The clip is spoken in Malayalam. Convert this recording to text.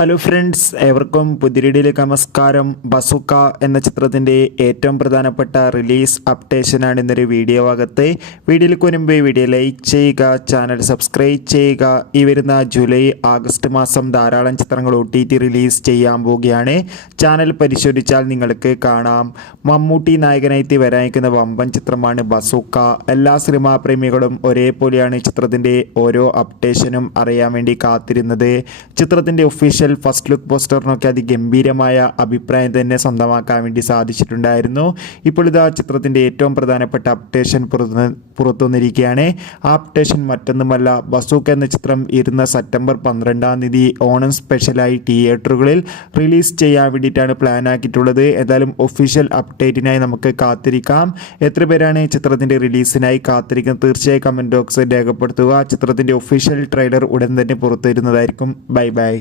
ഹലോ ഫ്രണ്ട്സ്, ഏവർക്കും പുതിയ വീഡിയോയിലേക്ക് നമസ്കാരം. ബസൂക്ക എന്ന ചിത്രത്തിൻ്റെ ഏറ്റവും പ്രധാനപ്പെട്ട റിലീസ് അപ്ഡേഷനാണ് ഇന്നൊരു വീഡിയോ ഭാഗത്ത്. വീഡിയോയിലേക്ക് മുൻപ് വീഡിയോ ലൈക്ക് ചെയ്യുക, ചാനൽ സബ്സ്ക്രൈബ് ചെയ്യുക. ഈ വരുന്ന ജൂലൈ ആഗസ്റ്റ് മാസം ധാരാളം ചിത്രങ്ങൾ OTT റിലീസ് ചെയ്യാൻ പോവുകയാണ്. ചാനൽ പരിശോധിച്ചാൽ നിങ്ങൾക്ക് കാണാം. മമ്മൂട്ടി നായകനായി വരാനിരിക്കുന്ന വമ്പൻ ചിത്രമാണ് ബസൂക്ക. എല്ലാ സിനിമാ പ്രേമികളും ഒരേപോലെയാണ് ചിത്രത്തിൻ്റെ ഓരോ അപ്ഡേഷനും അറിയാൻ വേണ്ടി കാത്തിരുന്നത്. ചിത്രത്തിൻ്റെ ഒഫീഷ്യൽ ഫസ്റ്റ് ലുക്ക് പോസ്റ്ററിനൊക്കെ അതിഗംഭീരമായ അഭിപ്രായം തന്നെ സ്വന്തമാക്കാൻ വേണ്ടി സാധിച്ചിട്ടുണ്ടായിരുന്നു. ഇപ്പോൾ ഇതാ ചിത്രത്തിൻ്റെ ഏറ്റവും പ്രധാനപ്പെട്ട അപ്ഡേഷൻ പുറത്തു വന്നിരിക്കുകയാണ്. ആ അപ്ഡേഷൻ മറ്റൊന്നുമല്ല, ബസൂക്ക എന്ന ചിത്രം ഇരുന്ന സെപ്റ്റംബർ 12-ാം തീയതി ഓണം സ്പെഷ്യലായി തിയേറ്ററുകളിൽ റിലീസ് ചെയ്യാൻ വേണ്ടിയിട്ടാണ് പ്ലാൻ ആക്കിയിട്ടുള്ളത്. എന്തായാലും ഒഫീഷ്യൽ അപ്ഡേറ്റിനായി നമുക്ക് കാത്തിരിക്കാം. എത്ര പേരാണ് ചിത്രത്തിൻ്റെ റിലീസിനായി കാത്തിരിക്കുന്നത്? തീർച്ചയായും കമൻറ്റ് ബോക്സിൽ രേഖപ്പെടുത്തുക. ചിത്രത്തിൻ്റെ ഒഫീഷ്യൽ ട്രെയിലർ ഉടൻ തന്നെ പുറത്തു വരുന്നതായിരിക്കും. Bye bye.